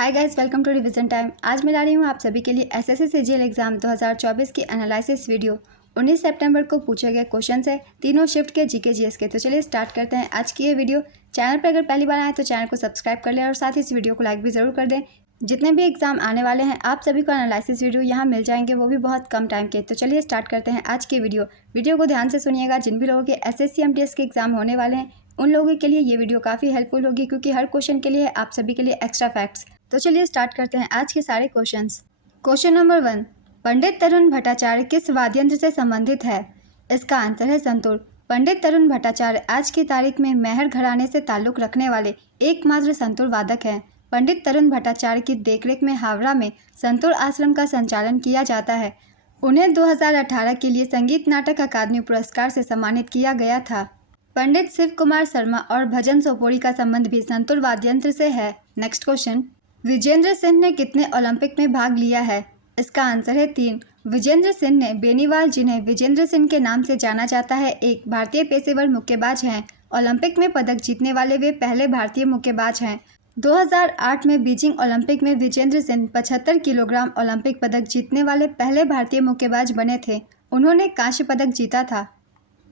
Hi guys, welcome to revision time. आज मैं ला रही हूँ आप सभी के लिए एसएससी सीजीएल एग्जाम 2024 की एनालिसिस वीडियो। 19 सितंबर को पूछे गए क्वेश्चन है तीनों शिफ्ट के जीके जीएस के। तो चलिए स्टार्ट करते हैं आज की ये वीडियो। चैनल पर अगर पहली बार आए तो चैनल को सब्सक्राइब कर लें और साथ ही इस वीडियो को लाइक भी ज़रूर कर दें। जितने भी एग्जाम आने वाले हैं आप सभी को एनालिसिस वीडियो यहाँ मिल जाएंगे, वो भी बहुत कम टाइम के। तो चलिए स्टार्ट करते हैं आज की वीडियो को ध्यान से सुनिएगा। जिन भी लोगों के एसएससी एमटीएस के एग्जाम होने वाले हैं उन लोगों के लिए ये वीडियो काफ़ी हेल्पफुल होगी, क्योंकि हर क्वेश्चन के लिए आप सभी के लिए एक्स्ट्रा फैक्ट्स। तो चलिए स्टार्ट करते हैं आज के सारे क्वेश्चंस। क्वेश्चन नंबर 1, पंडित तरुण भट्टाचार्य किस वाद्ययंत्र से संबंधित है? इसका आंसर है संतूर। पंडित तरुण भट्टाचार्य आज की तारीख में मेहर घराने से ताल्लुक रखने वाले एकमात्र संतूर वादक हैं। पंडित तरुण भट्टाचार्य की देखरेख में हावड़ा में संतूर आश्रम का संचालन किया जाता है। उन्हें 2018 के लिए संगीत नाटक अकादमी पुरस्कार से सम्मानित किया गया था। पंडित शिव कुमार शर्मा और भजन सोपोरी का संबंध भी संतूर वाद्ययंत्र से है। नेक्स्ट क्वेश्चन, विजेंद्र सिंह ने कितने ओलंपिक में भाग लिया है? इसका आंसर है 3। विजेंद्र सिंह ने बेनीवाल, जिन्हें विजेंद्र सिंह के नाम से जाना जाता है, एक भारतीय पेशेवर मुक्केबाज हैं। ओलंपिक में पदक जीतने वाले वे पहले भारतीय मुक्केबाज हैं। 2008 में बीजिंग ओलंपिक में विजेंद्र सिंह 75 किलोग्राम ओलंपिक पदक जीतने वाले पहले भारतीय मुक्केबाज बने थे। उन्होंने कांस्य पदक जीता था।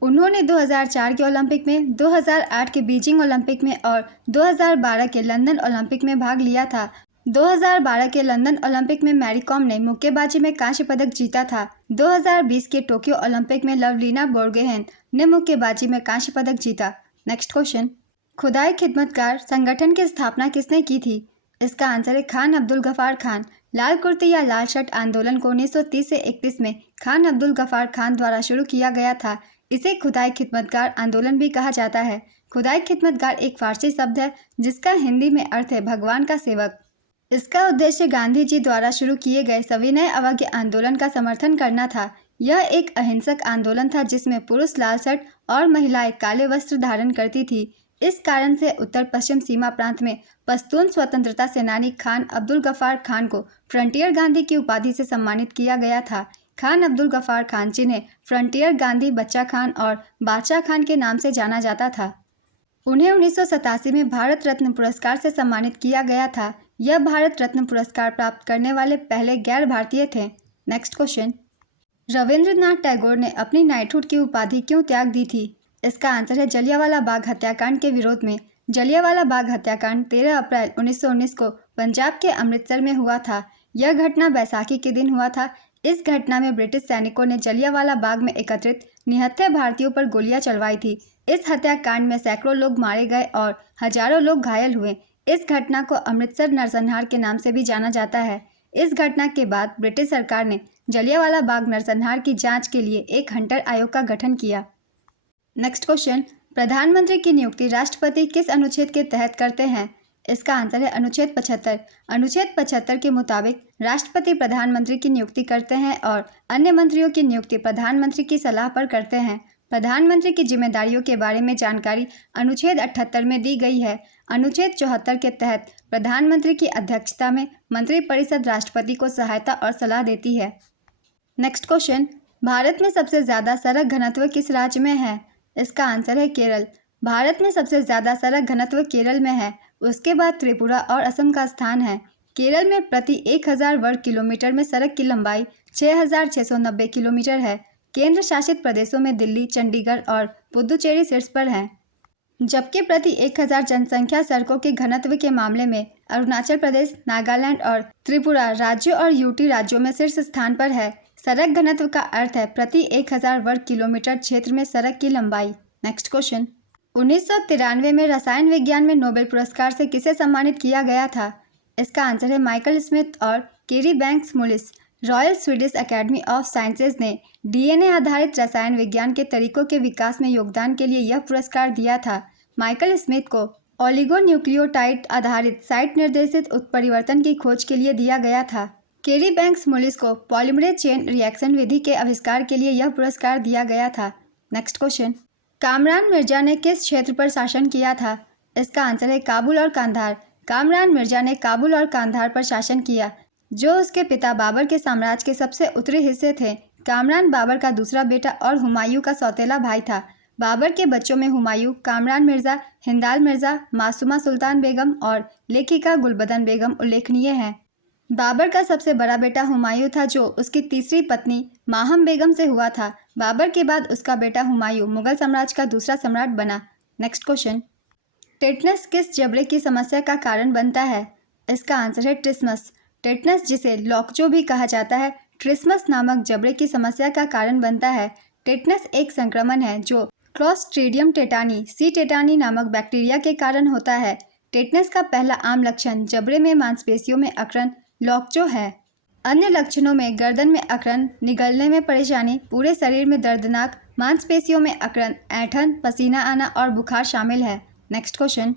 उन्होंने 2004 के ओलंपिक में, 2008 के बीजिंग ओलंपिक में और 2012 के लंदन ओलंपिक में भाग लिया था। 2012 के लंदन ओलंपिक में मैरी कॉम ने मुक्केबाजी में कांस्य पदक जीता था। 2020 के टोक्यो ओलंपिक में लवलीना बोर्गोहेन ने मुक्केबाजी में कांस्य पदक जीता। नेक्स्ट क्वेश्चन, खुदाई खिदमतगार संगठन की स्थापना किसने की थी? इसका आंसर है खान अब्दुल गफ्फार खान। लाल कुर्ती या लाल शर्ट आंदोलन को 1930 से 31 में खान अब्दुल गफ्फार खान द्वारा शुरू किया गया था। इसे खुदाई खिदमतगार आंदोलन भी कहा जाता है। खुदाई खिदमतगार एक फारसी शब्द है जिसका हिंदी में अर्थ है भगवान का सेवक। इसका उद्देश्य गांधी जी द्वारा शुरू किए गए सविनय अवज्ञा आंदोलन का समर्थन करना था। यह एक अहिंसक आंदोलन था जिसमें पुरुष लाल शर्ट और महिलाएं काले वस्त्र धारण करती थी। इस कारण से उत्तर पश्चिम सीमा प्रांत में पश्तून स्वतंत्रता सेनानी खान अब्दुल गफ्फार खान को फ्रंटियर गांधी की उपाधि से सम्मानित किया गया था। खान अब्दुल गफ्फार खान, जिन्हें फ्रंटियर गांधी, बच्चा खान और बादशाह खान के नाम से जाना जाता था, उन्हें 1987 में भारत रत्न पुरस्कार से सम्मानित किया गया था। यह भारत रत्न पुरस्कार प्राप्त करने वाले पहले गैर भारतीय थे। नेक्स्ट क्वेश्चन, रविंद्रनाथ टैगोर ने अपनी नाइटहुड की उपाधि क्यों त्याग दी थी? इसका आंसर है जलियांवाला बाग हत्याकांड के विरोध में। जलियांवाला बाग हत्याकांड 13 अप्रैल 1919 को पंजाब के अमृतसर में हुआ था। यह घटना बैसाखी के दिन हुआ था। इस घटना में ब्रिटिश सैनिकों ने जलियांवाला बाग में एकत्रित निहत्थे भारतीयों पर गोलियां चलवाई थी। इस हत्याकांड में सैकड़ों लोग मारे गए और हजारों लोग घायल हुए। इस घटना को अमृतसर नरसंहार के नाम से भी जाना जाता है। इस घटना के बाद ब्रिटिश सरकार ने जलियांवाला बाग नरसंहार की जांच के लिए एक हंटर आयोग का गठन किया। नेक्स्ट क्वेश्चन, प्रधानमंत्री की नियुक्ति राष्ट्रपति किस अनुच्छेद के तहत करते हैं? इसका आंसर है अनुच्छेद 75। अनुच्छेद 75 के मुताबिक राष्ट्रपति प्रधानमंत्री की नियुक्ति करते हैं और अन्य मंत्रियों की नियुक्ति प्रधानमंत्री की सलाह पर करते हैं। प्रधानमंत्री की जिम्मेदारियों के बारे में जानकारी अनुच्छेद 78 में दी गई है। अनुच्छेद 74 के तहत प्रधानमंत्री की अध्यक्षता में मंत्रिपरिषद राष्ट्रपति को सहायता और सलाह देती है। नेक्स्ट क्वेश्चन, भारत में सबसे ज़्यादा सड़क घनत्व किस राज्य में है? इसका आंसर है केरल। भारत में सबसे ज़्यादा सड़क घनत्व केरल में है। उसके बाद त्रिपुरा और असम का स्थान है। केरल में प्रति 1000 वर्ग किलोमीटर में सड़क की लंबाई 6690 किलोमीटर है। केंद्र शासित प्रदेशों में दिल्ली, चंडीगढ़ और पुदुचेरी शीर्ष पर हैं, जबकि प्रति 1000 जनसंख्या सड़कों के घनत्व के मामले में अरुणाचल प्रदेश, नागालैंड और त्रिपुरा राज्यों और यूटी राज्यों में शीर्ष स्थान पर है। सड़क घनत्व का अर्थ है प्रति 1000 वर्ग किलोमीटर क्षेत्र में सड़क की लंबाई। नेक्स्ट क्वेश्चन, 1993 में रसायन विज्ञान में नोबेल पुरस्कार से किसे सम्मानित किया गया था? इसका आंसर है माइकल स्मिथ और Kary Banks Mullis. Royal Swedish Academy of Sciences ने डीएनए आधारित रसायन विज्ञान के तरीकों के विकास में योगदान के लिए यह पुरस्कार दिया था। माइकल स्मिथ को ओलिगोन्यूक्लियोटाइड आधारित साइट निर्देशित उत्परिवर्तन की खोज के लिए दिया गया था। केरी बैंक्स मुलिस को पॉलीमरेज चेन रिएक्शन विधि के आविष्कार के लिए यह पुरस्कार दिया गया था। नेक्स्ट क्वेश्चन, कामरान मिर्जा ने किस क्षेत्र पर शासन किया था? इसका आंसर है काबुल और कांधार। कामरान मिर्जा ने काबुल और कांधार पर शासन किया, जो उसके पिता बाबर के साम्राज्य के सबसे उत्तरी हिस्से थे। कामरान बाबर का दूसरा बेटा और हुमायूं का सौतेला भाई था। बाबर के बच्चों में हुमायूं, कामरान मिर्ज़ा, हिंदाल मिर्ज़ा, मासूमा सुल्तान बेगम और लेखिका गुलबदन बेगम उल्लेखनीय हैं। बाबर का सबसे बड़ा बेटा हुमायूं था जो उसकी तीसरी पत्नी माहम बेगम से हुआ था। बाबर के बाद उसका बेटा हुमायूं मुगल साम्राज्य का दूसरा सम्राट बना। नेक्स्ट क्वेश्चन, टेटनस किस जबड़े की समस्या का कारण बनता है? इसका आंसर है ट्रिस्मस। टेटनस, जिसे लॉकजो भी कहा जाता है, ट्रिस्मस नामक जबड़े की समस्या का कारण बनता है। टेटनस एक संक्रमण है जो क्लोस्ट्रीडियम टेटानी सी टेटानी नामक बैक्टीरिया के कारण होता है। टेटनस का पहला आम लक्षण जबड़े में मांसपेशियों में अकड़न लॉकजो है। अन्य लक्षणों में गर्दन में अकड़न, निगलने में परेशानी, पूरे शरीर में दर्दनाक, मांसपेशियों में अकड़न, ऐंठन, पसीना आना और बुखार शामिल है। नेक्स्ट क्वेश्चन,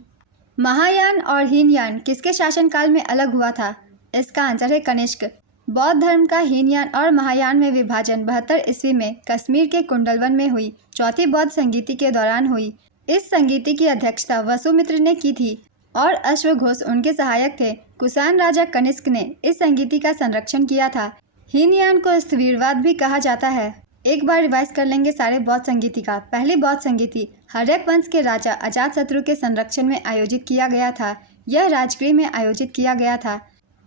महायान और हीनयान किसके शासनकाल में अलग हुआ था? इसका आंसर है कनिष्क। बौद्ध धर्म का हीनयान और महायान में विभाजन 72 ईस्वी में कश्मीर के कुंडलवन में हुई चौथी बौद्ध संगीति के दौरान हुई। इस संगीति की अध्यक्षता वसुमित्र ने की थी और अश्वघोष उनके सहायक थे। कुषाण राजा कनिष्क ने इस संगीति का संरक्षण किया था। हीनयान को स्थिरवाद भी कहा जाता है। एक बार रिवाइज कर लेंगे सारे बौद्ध संगीति का। पहली बौद्ध संगीति हर्यक वंश के राजा अजातशत्रु के संरक्षण में आयोजित किया गया था। यह राजगृह में आयोजित किया गया था।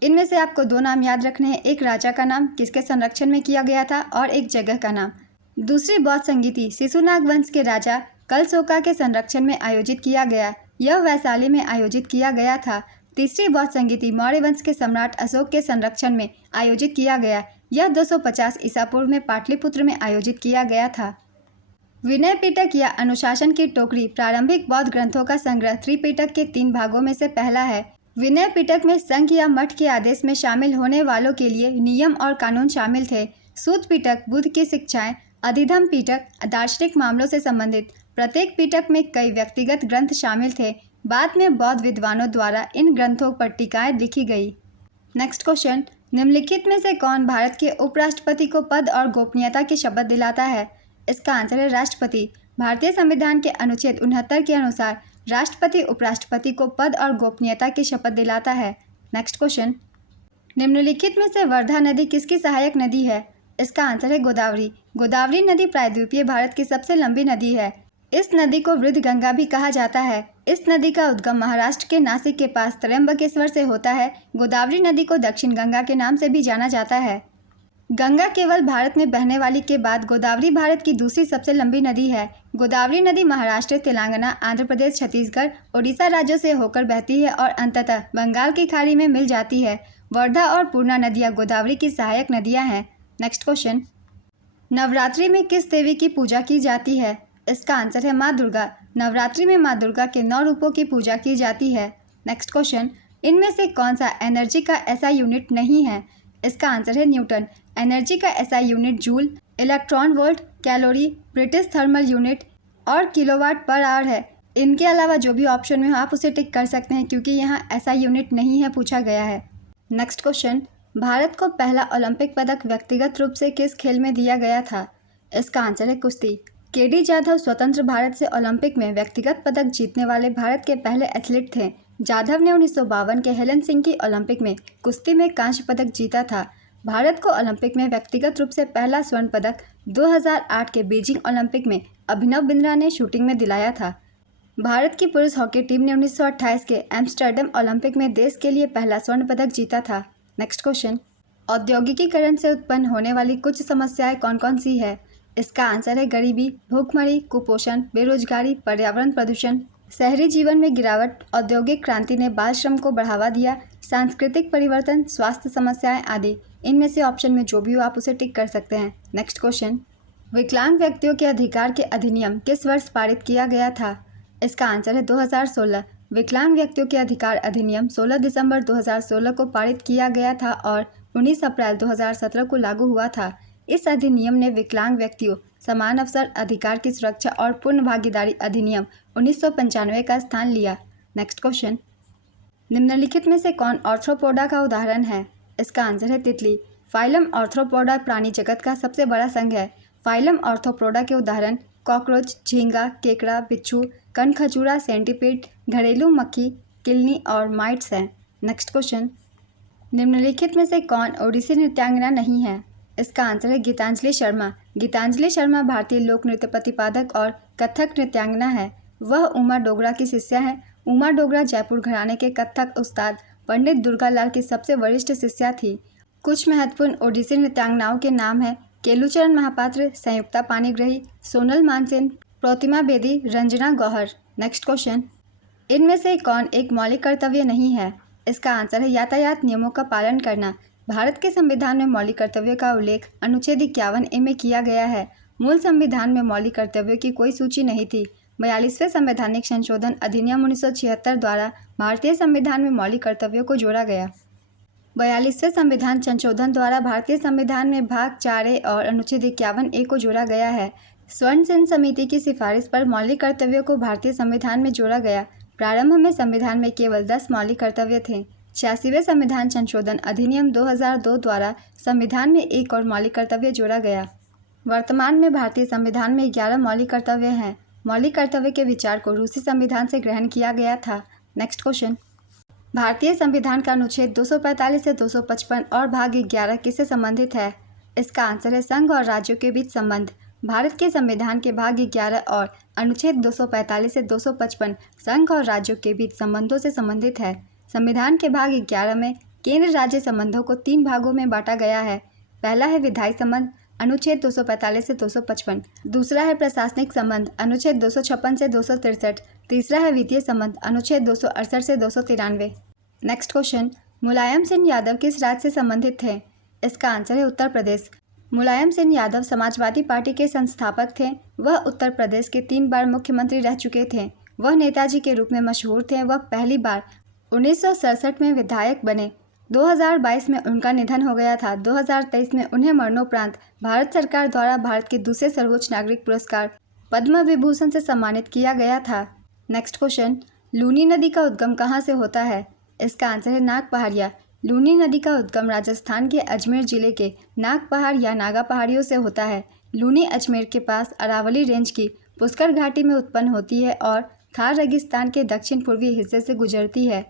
इनमें से आपको 2 नाम याद रखने हैं, एक राजा का नाम किसके संरक्षण में किया गया था और एक जगह का नाम। दूसरी बौद्ध संगीति शिशुनाग वंश के राजा कलशोका के संरक्षण में आयोजित किया गया। यह वैशाली में आयोजित किया गया था। तीसरी बौद्ध संगीति मौर्य वंश के सम्राट अशोक के संरक्षण में आयोजित किया गया। यह 250 ईसा पूर्व में पाटलिपुत्र में आयोजित किया गया था। विनय पिटक या अनुशासन की टोकरी प्रारंभिक बौद्ध ग्रंथों का संग्रह त्रिपिटक के 3 भागों में से पहला है। विनय पिटक में संघ या मठ के आदेश में शामिल होने वालों के लिए नियम और कानून शामिल थे। सूत पिटक बुद्ध की शिक्षाएं, अधिधम पिटक दार्शनिक मामलों से संबंधित। प्रत्येक पिटक में कई व्यक्तिगत ग्रंथ शामिल थे। बाद में बौद्ध विद्वानों द्वारा इन ग्रंथों पर टीकाएं लिखी गई। नेक्स्ट क्वेश्चन, निम्नलिखित में से कौन भारत के उपराष्ट्रपति को पद और गोपनीयता की शपथ दिलाता है? इसका आंसर है राष्ट्रपति। भारतीय संविधान के अनुच्छेद 69 के अनुसार राष्ट्रपति उपराष्ट्रपति को पद और गोपनीयता की शपथ दिलाता है। नेक्स्ट क्वेश्चन, निम्नलिखित में से वर्धा नदी किसकी सहायक नदी है? इसका आंसर है गोदावरी। गोदावरी नदी प्रायद्वीपीय भारत की सबसे लंबी नदी है। इस नदी को वृद्ध गंगा भी कहा जाता है। इस नदी का उद्गम महाराष्ट्र के नासिक के पास त्र्यंबकेश्वर से होता है। गोदावरी नदी को दक्षिण गंगा के नाम से भी जाना जाता है। गंगा केवल भारत में बहने वाली के बाद गोदावरी भारत की दूसरी सबसे लंबी नदी है। गोदावरी नदी महाराष्ट्र, तेलंगाना, आंध्र प्रदेश, छत्तीसगढ़, ओडिशा राज्यों से होकर बहती है और अंततः बंगाल की खाड़ी में मिल जाती है। वर्धा और पूर्णा नदियाँ गोदावरी की सहायक नदियाँ हैं। नेक्स्ट क्वेश्चन, नवरात्रि में किस देवी की पूजा की जाती है? इसका आंसर है माँ दुर्गा। नवरात्रि में माँ दुर्गा के 9 रूपों की पूजा की जाती है। नेक्स्ट क्वेश्चन, इनमें से कौन सा एनर्जी का ऐसा यूनिट नहीं है? इसका आंसर है न्यूटन। एनर्जी का ऐसा unit joule, electron volt, calorie, British thermal unit और किलोवाट पर आवर है। इनके अलावा जो भी ऑप्शन में हो आप उसे टिक कर सकते हैं क्योंकि यहाँ ऐसा यूनिट नहीं है पूछा गया है। नेक्स्ट क्वेश्चन, भारत को पहला ओलंपिक पदक व्यक्तिगत रूप से किस खेल में दिया गया था? इसका आंसर है कुश्ती। केडी जाधव स्वतंत्र भारत से ओलंपिक में व्यक्तिगत पदक जीतने वाले भारत के पहले एथलीट थे। जाधव ने 1952 के हेलन सिंह की ओलंपिक में कुश्ती में कांस्य पदक जीता था। भारत को ओलंपिक में व्यक्तिगत रूप से पहला स्वर्ण पदक 2008 के बीजिंग ओलंपिक में अभिनव बिंद्रा ने शूटिंग में दिलाया था। भारत की पुरुष हॉकी टीम ने 1928 के एम्स्टर्डम ओलंपिक में देश के लिए पहला स्वर्ण पदक जीता था। नेक्स्ट क्वेश्चन, औद्योगिकीकरण से उत्पन्न होने वाली कुछ समस्याएं कौन कौन सी है? इसका आंसर है गरीबी, भूखमरी, कुपोषण, बेरोजगारी, पर्यावरण प्रदूषण, शहरी जीवन में गिरावट, औद्योगिक क्रांति ने बाल श्रम को बढ़ावा दिया, सांस्कृतिक परिवर्तन, स्वास्थ्य समस्याएं आदि। इनमें से ऑप्शन में जो भी हो आप उसे टिक कर सकते हैं। नेक्स्ट क्वेश्चन, विकलांग व्यक्तियों के अधिकार के अधिनियम किस वर्ष पारित किया गया था? इसका आंसर है 2016। विकलांग व्यक्तियों के अधिकार अधिनियम 16 दिसंबर 2016 को पारित किया गया था और 19 अप्रैल 2017 को लागू हुआ था। इस अधिनियम ने विकलांग व्यक्तियों, समान अवसर, अधिकार की सुरक्षा और पूर्ण भागीदारी अधिनियम 1995 का स्थान लिया। नेक्स्ट क्वेश्चन, निम्नलिखित में से कौन आर्थ्रोपोडा का उदाहरण है? इसका आंसर है तितली। फाइलम आर्थ्रोपोडा प्राणी जगत का सबसे बड़ा संघ है। फाइलम आर्थ्रोपोडा के उदाहरण कॉकरोच, झींगा, केकड़ा, बिच्छू, कनखजूरा, सेंटीपीड, घरेलू मक्खी, किलनी और माइट्स हैं। नेक्स्ट क्वेश्चन, निम्नलिखित में से कौन ओडिसी नृत्यांगना नहीं है? इसका आंसर है गीतांजलि शर्मा। गीतांजलि शर्मा भारतीय लोक नृत्य प्रतिपादक और कथक नृत्यांगना है। वह उमा डोगरा की शिष्या है। उमा डोगरा जयपुर घराने के कथक उस्ताद पंडित दुर्गालाल की सबसे वरिष्ठ शिष्या थी। कुछ महत्वपूर्ण ओडिसी नृत्यांगनाओं के नाम हैं केलुचरण महापात्र, संयुक्ता पाणिग्रही, सोनल मानसेन, प्रतिमा बेदी, रंजना गौहर। नेक्स्ट क्वेश्चन, इनमें से कौन एक मौलिक कर्तव्य नहीं है? इसका आंसर है यातायात नियमों का पालन करना। भारत के संविधान में मौलिक कर्तव्य का उल्लेख अनुच्छेद 51A में किया गया है। मूल संविधान में मौलिक कर्तव्यों की कोई सूची नहीं थी। 42वें संवैधानिक संशोधन अधिनियम 1976 द्वारा भारतीय संविधान में मौलिक कर्तव्यों को जोड़ा गया। 42वें संविधान संशोधन द्वारा भारतीय संविधान में भाग 4A और अनुच्छेद 51A को जोड़ा गया है। स्वर्ण सेन समिति की सिफारिश पर मौलिक कर्तव्यों को भारतीय संविधान में जोड़ा गया। प्रारंभ में संविधान में केवल 10 मौलिक कर्तव्य थे। 86वें संविधान संशोधन अधिनियम 2002 द्वारा संविधान में एक और मौलिक कर्तव्य जोड़ा गया। वर्तमान में भारतीय संविधान में 11 मौलिक कर्तव्य हैं। मौलिक कर्तव्य के विचार को रूसी संविधान से ग्रहण किया गया था। नेक्स्ट क्वेश्चन, भारतीय संविधान का अनुच्छेद 245 से 255 और भाग 11 किससे संबंधित है? इसका आंसर है संघ और राज्यों के बीच संबंध। भारत के संविधान के भाग 11 और अनुच्छेद 245 से 255 संघ और राज्यों के बीच संबंधों से संबंधित है। संविधान के भाग 11 में केंद्र राज्य संबंधों को 3 भागों में बांटा गया है। पहला है विधायी संबंध अनुच्छेद 245 से 255, दूसरा है प्रशासनिक संबंध अनुच्छेद 256 से 263, तीसरा है वित्तीय संबंध अनुच्छेद 268 से 293। नेक्स्ट क्वेश्चन, मुलायम सिंह यादव किस राज्य से संबंधित थे? इसका आंसर है उत्तर प्रदेश। मुलायम सिंह यादव समाजवादी पार्टी के संस्थापक थे। वह उत्तर प्रदेश के 3 बार मुख्यमंत्री रह चुके थे। वह नेताजी के रूप में मशहूर थे। वह पहली बार 1967 में विधायक बने। 2022 में उनका निधन हो गया था। 2023 में उन्हें मरणोपरांत भारत सरकार द्वारा भारत के दूसरे सर्वोच्च नागरिक पुरस्कार पद्म विभूषण से सम्मानित किया गया था। नेक्स्ट क्वेश्चन, लूनी नदी का उद्गम कहाँ से होता है? इसका आंसर है नाग पहाड़िया। लूनी नदी का उद्गम राजस्थान के अजमेर जिले के नाग पहाड़ या नागा पहाड़ियों से होता है। लूनी अजमेर के पास अरावली रेंज की पुष्कर घाटी में उत्पन्न होती है और थार रेगिस्तान के दक्षिण पूर्वी हिस्से से गुजरती है।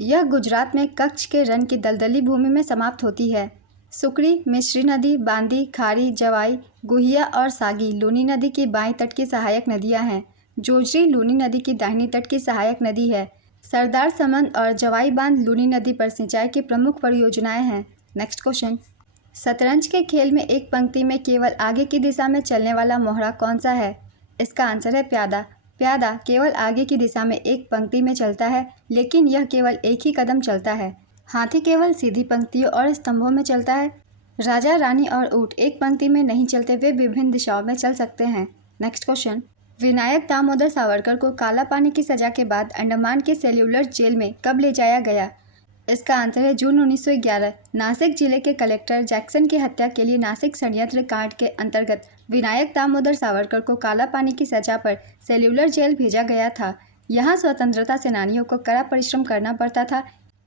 यह गुजरात में कच्छ के रण की दलदली भूमि में समाप्त होती है। सुकड़ी, मिश्री नदी, बांदी, खारी, जवाई, गुहिया और सागी लूनी नदी की बाईं तट की सहायक नदियां हैं। जोजरी लूनी नदी की दाहिनी तट की सहायक नदी है। सरदार समंद और जवाई बांध लूनी नदी पर सिंचाई की प्रमुख परियोजनाएं हैं। नेक्स्ट क्वेश्चन, शतरंज के खेल में एक पंक्ति में केवल आगे की दिशा में चलने वाला मोहरा कौन सा है? इसका आंसर है प्यादा। प्यादा केवल आगे की दिशा में एक पंक्ति में चलता है, लेकिन यह केवल एक ही कदम चलता है। हाथी केवल सीधी पंक्तियों और स्तंभों में चलता है। राजा, रानी और ऊंट एक पंक्ति में नहीं चलते, वे विभिन्न दिशाओं में चल सकते हैं। नेक्स्ट क्वेश्चन, विनायक दामोदर सावरकर को काला पानी की सजा के बाद अंडमान के सेल्यूलर जेल में कब ले जाया गया? इसका आंसर है जून 1911। नासिक जिले के कलेक्टर जैक्सन की हत्या के लिए नासिक षड्यंत्र कांड के अंतर्गत विनायक दामोदर सावरकर को काला पानी की सजा पर सेल्यूलर जेल भेजा गया था। यहाँ स्वतंत्रता सेनानियों को कड़ा परिश्रम करना पड़ता था।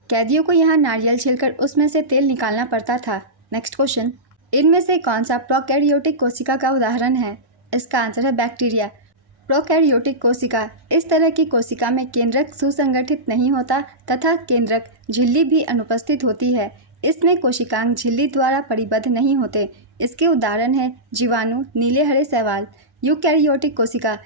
कैदियों को यहाँ नारियल छीलकर उसमें से तेल निकालना पड़ता था। नेक्स्ट क्वेश्चन, इनमें से कौन सा प्रोकैरियोटिक कोशिका का उदाहरण है? इसका आंसर है बैक्टीरिया। प्रोकैरियोटिक कोशिका इस तरह की कोशिका में केंद्रक सुसंगठित नहीं होता तथा केंद्रक झिल्ली भी अनुपस्थित होती है। इसमें कोशिकांग झिल्ली द्वारा परिबद्ध नहीं होते। इसके उदाहरण हैं जीवाणु, नीले हरे शैवाल। यूकैरियोटिक कोशिका,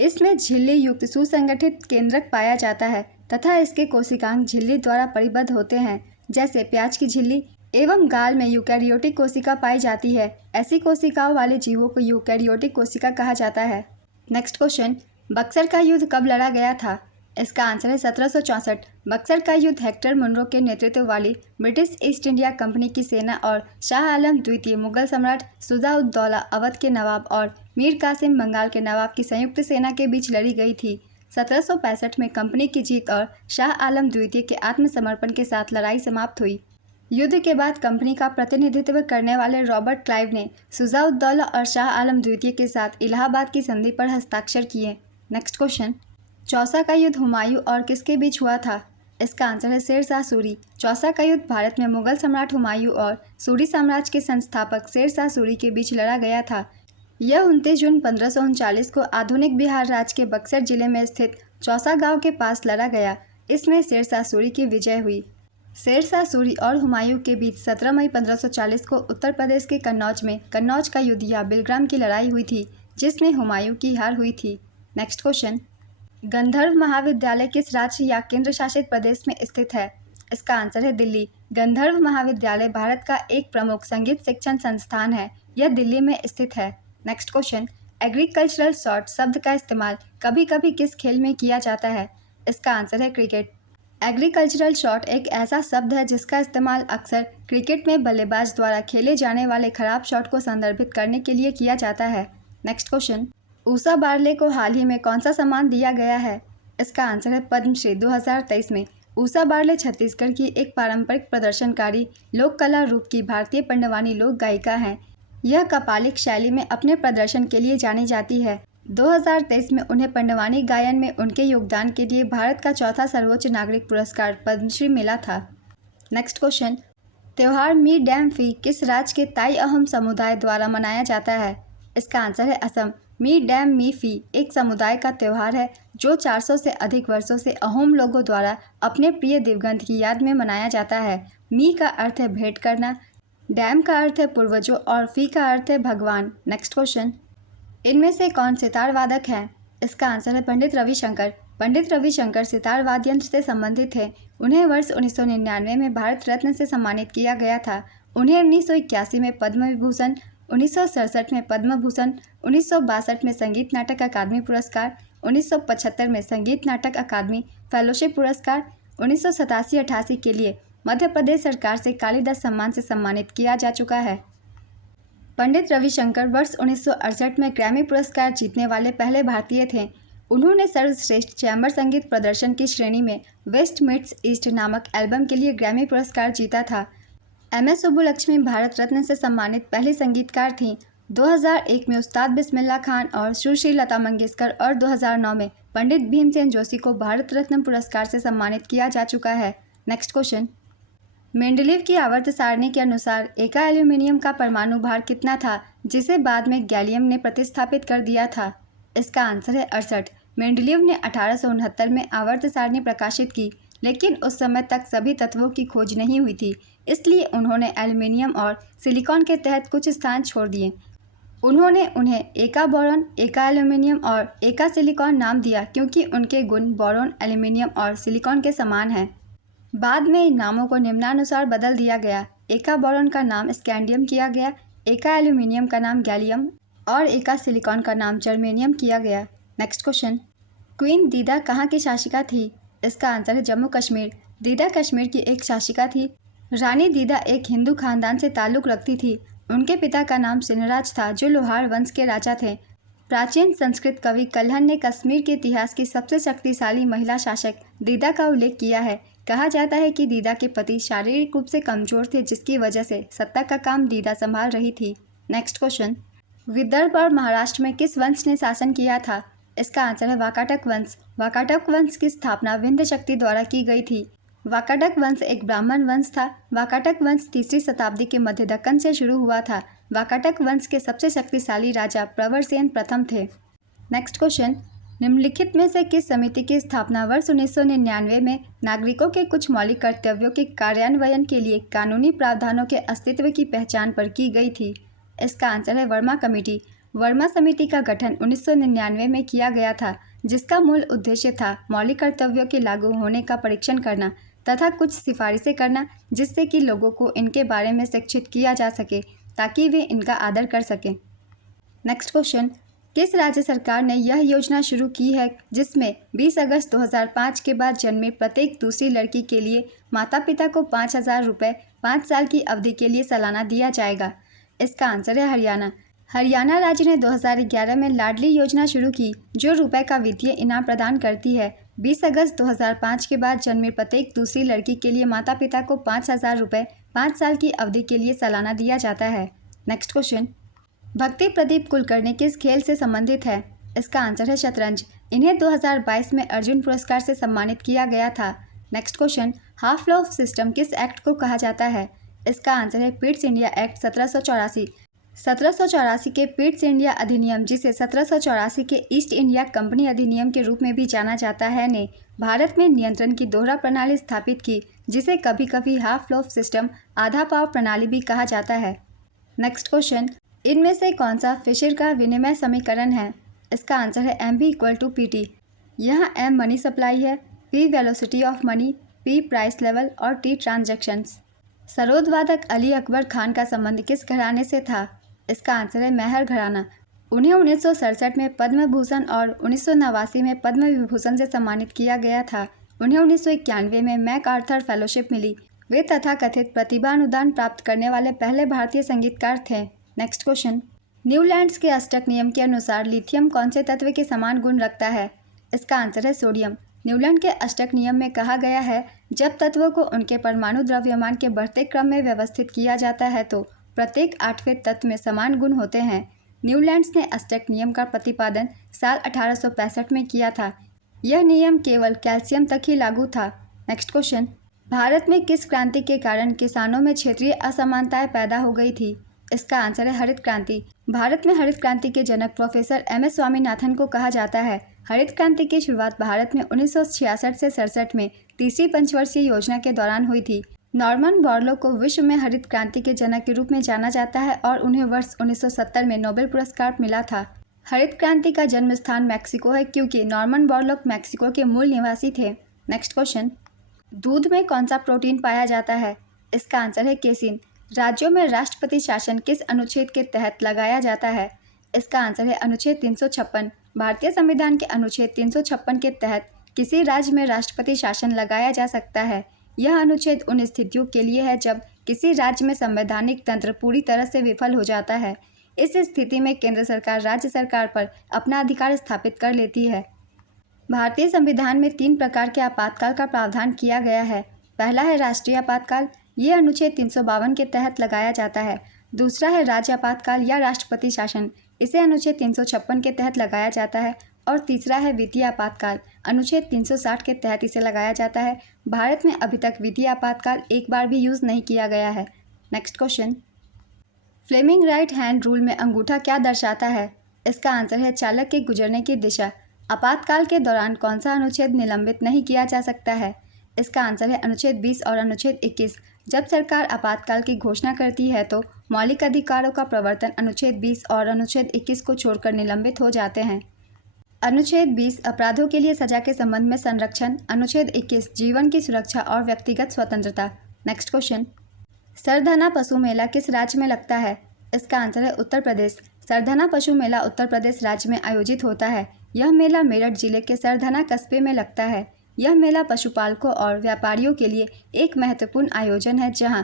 इसमें झिल्ली युक्त सुसंगठित केंद्रक पाया जाता है तथा इसके कोशिकांग झिल्ली द्वारा परिबद्ध होते हैं, जैसे प्याज की झिल्ली। एवं गाल में यूकैरियोटिक कोशिका पाई जाती है। ऐसी कोशिकाओं वाले जीवों को यूकैरियोटिक कोशिका कहा जाता है। नेक्स्ट क्वेश्चन, बक्सर का युद्ध कब लड़ा गया था? इसका आंसर है 1764। बक्सर का युद्ध हेक्टर मुनरो के नेतृत्व वाली ब्रिटिश ईस्ट इंडिया कंपनी की सेना और शाह आलम द्वितीय, मुगल सम्राट शुजा-उद-दौला अवध के नवाब और मीर कासिम बंगाल के नवाब की संयुक्त सेना के बीच लड़ी गई थी। 1765 में कंपनी की जीत और शाह आलम द्वितीय के आत्मसमर्पण के साथ लड़ाई समाप्त हुई। युद्ध के बाद कंपनी का प्रतिनिधित्व करने वाले रॉबर्ट क्लाइव ने शुजा-उद-दौला और शाह आलम द्वितीय के साथ इलाहाबाद की संधि पर हस्ताक्षर किए। नेक्स्ट क्वेश्चन, चौसा का युद्ध हुमायूं और किसके बीच हुआ था? इसका आंसर है शेर शाह सूरी। चौसा का युद्ध भारत में मुगल सम्राट हुमायूं और सूरी साम्राज्य के संस्थापक शेर शाह सूरी के बीच लड़ा गया था। यह 29 जून 1539 को आधुनिक बिहार राज्य के बक्सर जिले में स्थित चौसा गांव के पास लड़ा गया। इसमें शेर शाह सूरी की विजय हुई। शेरशाह सूरी और हुमायूं के बीच 17 मई 1540 को उत्तर प्रदेश के कन्नौज में कन्नौज का युद्ध या बिलग्राम की लड़ाई हुई थी, जिसमें हुमायूं की हार हुई थी। नेक्स्ट क्वेश्चन, गंधर्व महाविद्यालय किस राज्य या केंद्र शासित प्रदेश में स्थित है? इसका आंसर है दिल्ली। गंधर्व महाविद्यालय भारत का एक प्रमुख संगीत शिक्षण संस्थान है। यह दिल्ली में स्थित है। नेक्स्ट क्वेश्चन, एग्रीकल्चरल शॉट शब्द का इस्तेमाल कभी कभी किस खेल में किया जाता है? इसका आंसर है क्रिकेट। एग्रीकल्चरल शॉट एक ऐसा शब्द है जिसका इस्तेमाल अक्सर क्रिकेट में बल्लेबाज द्वारा खेले जाने वाले खराब शॉट को संदर्भित करने के लिए किया जाता है। नेक्स्ट क्वेश्चन, ऊषा बारले को हाल ही में कौन सा सम्मान दिया गया है? इसका आंसर है पद्मश्री 2023 में। ऊषा बारले छत्तीसगढ़ की एक पारंपरिक प्रदर्शनकारी लोक कला रूप की भारतीय पंडवानी लोक गायिका हैं। यह कपालिक शैली में अपने प्रदर्शन के लिए जानी जाती है। 2023 में उन्हें पंडवानी गायन में उनके योगदान के लिए भारत का चौथा सर्वोच्च नागरिक पुरस्कार पद्मश्री मिला था। नेक्स्ट क्वेश्चन, त्योहार मी डैम फी किस राज्य के ताई अहोम समुदाय द्वारा मनाया जाता है? इसका आंसर है असम। मी डैम मी फी एक समुदाय का त्यौहार है जो 400 से अधिक वर्षों से अहोम लोगों द्वारा अपने प्रिय दिवंगत की याद में मनाया जाता है। मी का अर्थ है भेंट करना, डैम का अर्थ है पूर्वजों और फी का अर्थ है भगवान। नेक्स्ट क्वेश्चन, इनमें से कौन सितार वादक है? इसका आंसर है पंडित रविशंकर। पंडित रविशंकर सितार वाद्य यंत्र से संबंधित थे। उन्हें वर्ष 1999 में भारत रत्न से सम्मानित किया गया था। उन्हें 1981 में पद्म विभूषण, 1967 में पद्म भूषण, 1962 में संगीत नाटक अकादमी पुरस्कार, 1975 में संगीत नाटक अकादमी फेलोशिप पुरस्कार, 1987-88 के लिए मध्य प्रदेश सरकार से कालिदास सम्मान से सम्मानित किया जा चुका है। पंडित रविशंकर वर्ष 1968 में ग्रैमी पुरस्कार जीतने वाले पहले भारतीय थे। उन्होंने सर्वश्रेष्ठ चैम्बर संगीत प्रदर्शन की श्रेणी में वेस्ट मीट्स ईस्ट नामक एल्बम के लिए ग्रैमी पुरस्कार जीता था। MS सुब्बुलक्ष्मी भारत रत्न से सम्मानित पहली संगीतकार थीं। 2001 में उस्ताद बिस्मिल्लाह खान और सुश्री लता मंगेशकर और 2009 में पंडित भीमसेन जोशी को भारत रत्न पुरस्कार से सम्मानित किया जा चुका है। नेक्स्ट क्वेश्चन, मेंडलीव की आवर्त सारणी के अनुसार एका एल्यूमिनियम का परमाणु भार कितना था जिसे बाद में गैलियम ने प्रतिस्थापित कर दिया था? इसका आंसर है 68। मेंडलीव ने 1869 में आवर्त सारणी प्रकाशित की, लेकिन उस समय तक सभी तत्वों की खोज नहीं हुई थी, इसलिए उन्होंने एल्यूमिनियम और सिलिकॉन के तहत कुछ स्थान छोड़ दिए। उन्होंने उन्हें एका बोरॉन, एका एल्यूमिनियम और एका सिलिकॉन नाम दिया क्योंकि उनके गुण बोरॉन, एल्यूमिनियम और सिलिकॉन के समान हैं। बाद में इन नामों को निम्नानुसार बदल दिया गया। एका बोरॉन का नाम स्कैंडियम किया गया, एका एल्यूमिनियम का नाम गैलियम और एका सिलिकॉन का नाम जर्मेनियम किया गया। नेक्स्ट क्वेश्चन, क्वीन दीदा कहाँ की शासिका थी? इसका आंसर है जम्मू कश्मीर। दीदा कश्मीर की एक शासिका थी। रानी दीदा एक हिंदू खानदान से ताल्लुक़ रखती थी। उनके पिता का नाम सिनराज था जो लोहार वंश के राजा थे। प्राचीन संस्कृत कवि कल्हण ने कश्मीर के इतिहास की सबसे शक्तिशाली महिला शासक दीदा का उल्लेख किया है। कहा जाता है कि दीदा के पति शारीरिक रूप से कमजोर थे, जिसकी वजह से सत्ता का काम दीदा संभाल रही थी। नेक्स्ट क्वेश्चन, विदर्भ और महाराष्ट्र में किस वंश ने शासन किया था? इसका आंसर है वाकाटक वंश। वाकाटक वंश की स्थापना विंध्य शक्ति द्वारा की गई थी। वाकाटक वंश एक ब्राह्मण वंश था। वाकाटक वंश 3री शताब्दी के मध्य दक्कन से शुरू हुआ था। वाकाटक वंश के सबसे शक्तिशाली राजा प्रवरसेन प्रथम थे। नेक्स्ट क्वेश्चन, निम्नलिखित में से किस समिति की स्थापना वर्ष 1999 में नागरिकों के कुछ मौलिक कर्तव्यों के कार्यान्वयन के लिए कानूनी प्रावधानों के अस्तित्व की पहचान पर की गई थी? इसका आंसर है वर्मा कमेटी। वर्मा समिति का गठन 1999 में किया गया था, जिसका मूल उद्देश्य था मौलिक कर्तव्यों के लागू होने का परीक्षण करना तथा कुछ सिफारिशें करना, जिससे कि लोगों को इनके बारे में शिक्षित किया जा सके ताकि वे इनका आदर कर सकें। नेक्स्ट क्वेश्चन, किस राज्य सरकार ने यह योजना शुरू की है जिसमें 20 अगस्त 2005 के बाद जन्मे प्रत्येक दूसरी लड़की के लिए माता पिता को 5,000 रुपये 5 साल की अवधि के लिए सालाना दिया जाएगा? इसका आंसर है हरियाणा। हरियाणा राज्य ने 2011 में लाडली योजना शुरू की, जो रुपए का वित्तीय इनाम प्रदान करती है। 20 अगस्त 2005 के बाद जन्मे प्रत्येक दूसरी लड़की के लिए माता पिता को 5,000 रुपये 5 साल की अवधि के लिए सालाना दिया जाता है। नेक्स्ट क्वेश्चन, भक्ति प्रदीप कुलकर्णी किस खेल से संबंधित है? इसका आंसर है शतरंज। इन्हें 2022 में अर्जुन पुरस्कार से सम्मानित किया गया था। Next question, half loaf system किस एक्ट को कहा जाता है? इसका आंसर है पिट्स इंडिया एक्ट 1784। 1784 के पिट्स इंडिया अधिनियम, जिसे 1784 के ईस्ट इंडिया कंपनी अधिनियम के रूप में भी जाना जाता है, ने भारत में नियंत्रण की दोहरा प्रणाली स्थापित की, जिसे कभी कभी हाफ लोफ सिस्टम, आधा पाव प्रणाली भी कहा जाता है। नेक्स्ट क्वेश्चन, इनमें से कौन सा फिशर का विनिमय समीकरण है? इसका आंसर है MV = PT। यहाँ M मनी सप्लाई है, P velocity of money, P price level और T ट्रांजैक्शंस। सरोद वादक अली अकबर खान का संबंध किस घराने से था? इसका आंसर है मेहर घराना। उन्हें 1967 में पद्म भूषण और 1989 में पद्म विभूषण से सम्मानित किया गया था। उन्हें 1991 में मैकआर्थर फेलोशिप मिली। वे तथाकथित प्रतिभा अनुदान प्राप्त करने वाले पहले भारतीय संगीतकार थे। नेक्स्ट क्वेश्चन, न्यूलैंड्स के अष्टक नियम के अनुसार लिथियम कौन से तत्व के समान गुण रखता है? इसका आंसर है सोडियम। न्यूलैंड के अष्टक नियम में कहा गया है, जब तत्वों को उनके परमाणु द्रव्यमान के बढ़ते क्रम में व्यवस्थित किया जाता है तो प्रत्येक 8वें तत्व में समान गुण होते हैं। न्यूलैंड्स ने अष्टक नियम का प्रतिपादन साल 1865 में किया था। यह नियम केवल कैल्शियम तक ही लागू था। नेक्स्ट क्वेश्चन, भारत में किस क्रांति के कारण किसानों में क्षेत्रीय असमानताएं पैदा हो गई थी? इसका आंसर है हरित क्रांति। भारत में हरित क्रांति के जनक प्रोफेसर MS स्वामीनाथन को कहा जाता है। हरित क्रांति की शुरुआत भारत में 1966 से 67 में तीसरी पंचवर्षीय योजना के दौरान हुई थी। नॉर्मन बोरलॉग को विश्व में हरित क्रांति के जनक के रूप में जाना जाता है और उन्हें वर्ष 1970 में नोबेल पुरस्कार मिला था। हरित क्रांति का जन्म स्थान मैक्सिको है, क्योंकि नॉर्मन बोरलॉग मैक्सिको के मूल निवासी थे। नेक्स्ट क्वेश्चन, दूध में कौन सा प्रोटीन पाया जाता है? इसका आंसर है केसिन। राज्यों में राष्ट्रपति शासन किस अनुच्छेद के तहत लगाया जाता है? इसका आंसर है अनुच्छेद 356। भारतीय संविधान के अनुच्छेद 356 के तहत किसी राज्य में राष्ट्रपति शासन लगाया जा सकता है। यह अनुच्छेद उन स्थितियों के लिए है जब किसी राज्य में संवैधानिक तंत्र पूरी तरह से विफल हो जाता है। इस स्थिति में केंद्र सरकार राज्य सरकार पर अपना अधिकार स्थापित कर लेती है। भारतीय संविधान में 3 प्रकार के आपातकाल का प्रावधान किया गया है। पहला है राष्ट्रीय आपातकाल, ये अनुच्छेद 352 के तहत लगाया जाता है। दूसरा है राज्य आपातकाल या राष्ट्रपति शासन, इसे अनुच्छेद 356 के तहत लगाया जाता है। और तीसरा है वित्तीय आपातकाल, अनुच्छेद 360 के तहत इसे लगाया जाता है। भारत में अभी तक वित्तीय आपातकाल एक बार भी यूज़ नहीं किया गया है। Next question, Fleming right hand rule में अंगूठा क्या दर्शाता है? इसका आंसर है चालक के गुजरने की दिशा। आपातकाल के दौरान कौन सा अनुच्छेद निलंबित नहीं किया जा सकता है? इसका आंसर है अनुच्छेद 20 और अनुच्छेद 21। जब सरकार आपातकाल की घोषणा करती है तो मौलिक अधिकारों का प्रवर्तन अनुच्छेद 20 और अनुच्छेद 21 को छोड़कर निलंबित हो जाते हैं। अनुच्छेद 20 अपराधों के लिए सजा के संबंध में संरक्षण, अनुच्छेद 21 जीवन की सुरक्षा और व्यक्तिगत स्वतंत्रता। नेक्स्ट क्वेश्चन, सरधना पशु मेला किस राज्य में लगता है? इसका आंसर है उत्तर प्रदेश। सरधना पशु मेला उत्तर प्रदेश राज्य में आयोजित होता है। यह मेला मेरठ जिले के सरधना कस्बे में लगता है। यह मेला पशुपालकों और व्यापारियों के लिए एक महत्वपूर्ण आयोजन है, जहां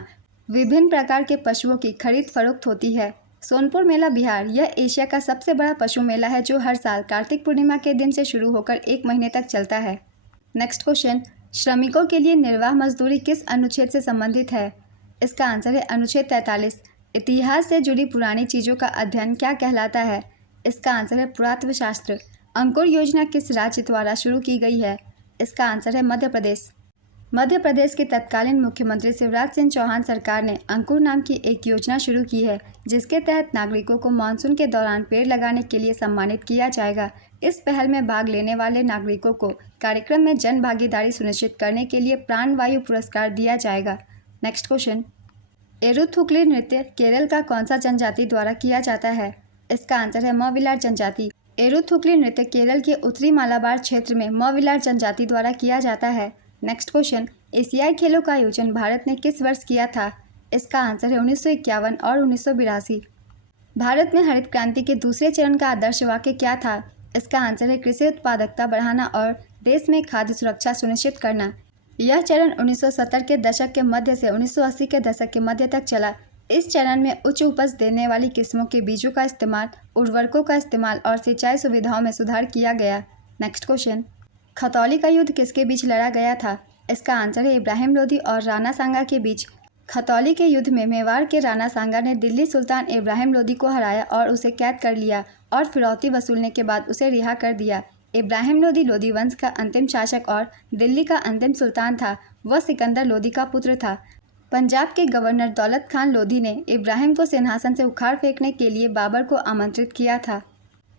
विभिन्न प्रकार के पशुओं की खरीद फरोख्त होती है। सोनपुर मेला बिहार, यह एशिया का सबसे बड़ा पशु मेला है जो हर साल कार्तिक पूर्णिमा के दिन से शुरू होकर 1 महीने तक चलता है। नेक्स्ट क्वेश्चन, श्रमिकों के लिए निर्वाह मजदूरी किस अनुच्छेद से संबंधित है? इसका आंसर है अनुच्छेद 43। इतिहास से जुड़ी पुरानी चीज़ों का अध्ययन क्या कहलाता है? इसका आंसर है पुरातत्व शास्त्र। अंकुर योजना किस राज्य द्वारा शुरू की गई है? इसका आंसर है मध्य प्रदेश। मध्य प्रदेश के तत्कालीन मुख्यमंत्री शिवराज सिंह चौहान सरकार ने अंकुर नाम की एक योजना शुरू की है, जिसके तहत नागरिकों को मानसून के दौरान पेड़ लगाने के लिए सम्मानित किया जाएगा। इस पहल में भाग लेने वाले नागरिकों को कार्यक्रम में जन भागीदारी सुनिश्चित करने के लिए प्राणवायु पुरस्कार दिया जाएगा। नेक्स्ट क्वेश्चन, एरुथुक्ली नृत्य केरल का कौन सा जनजाति द्वारा किया जाता है? इसका आंसर है मविलार जनजाति। एरुथुक्ली नृत्य केरल के उत्तरी मालाबार क्षेत्र में मविलार जनजाति द्वारा किया जाता है। नेक्स्ट क्वेश्चन, एशियाई खेलों का आयोजन भारत ने किस वर्ष किया था? इसका आंसर है 1951 और 1982। भारत में हरित क्रांति के दूसरे चरण का आदर्श वाक्य क्या था? इसका आंसर है कृषि उत्पादकता बढ़ाना और देश में खाद्य सुरक्षा सुनिश्चित करना। यह चरण 1970 के दशक के मध्य से 1980 के दशक के मध्य तक चला। इस चरण में उच्च उपज देने वाली किस्मों के बीजों का इस्तेमाल, उर्वरकों का इस्तेमाल और सिंचाई सुविधाओं में सुधार किया गया। नेक्स्ट क्वेश्चन, खतौली का युद्ध किसके बीच लड़ा गया था? इसका आंसर है इब्राहिम लोदी और राणा सांगा के बीच। खतौली के युद्ध में मेवाड़ के राणा सांगा ने दिल्ली सुल्तान इब्राहिम लोदी को हराया और उसे कैद कर लिया और फिरौती वसूलने के बाद उसे रिहा कर दिया। इब्राहिम लोदी लोदी वंश का अंतिम शासक और दिल्ली का अंतिम सुल्तान था। वह सिकंदर लोदी का पुत्र था। पंजाब के गवर्नर दौलत खान लोधी ने इब्राहिम को सिंहासन से उखाड़ फेंकने के लिए बाबर को आमंत्रित किया था।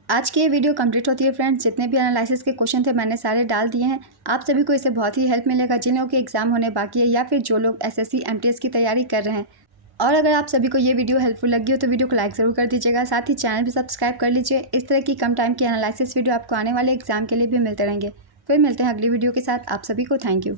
आज की ये वीडियो कंप्लीट होती है फ्रेंड्स। जितने भी एनालिसिस के क्वेश्चन थे मैंने सारे डाल दिए हैं। आप सभी को इससे बहुत ही हेल्प मिलेगा जिन लोगों के एग्जाम होने बाकी है या फिर जो लोग एसएससी एमटीएस की तैयारी कर रहे हैं। और अगर आप सभी को ये वीडियो हेल्पफुल लगी हो तो वीडियो को लाइक ज़रूर कर दीजिएगा। साथ ही चैनल भी सब्सक्राइब कर लीजिए। इस तरह की कम टाइम की एनालिसिस वीडियो आपको आने वाले एग्जाम के लिए भी मिलते रहेंगे। फिर मिलते हैं अगली वीडियो के साथ। आप सभी को थैंक यू।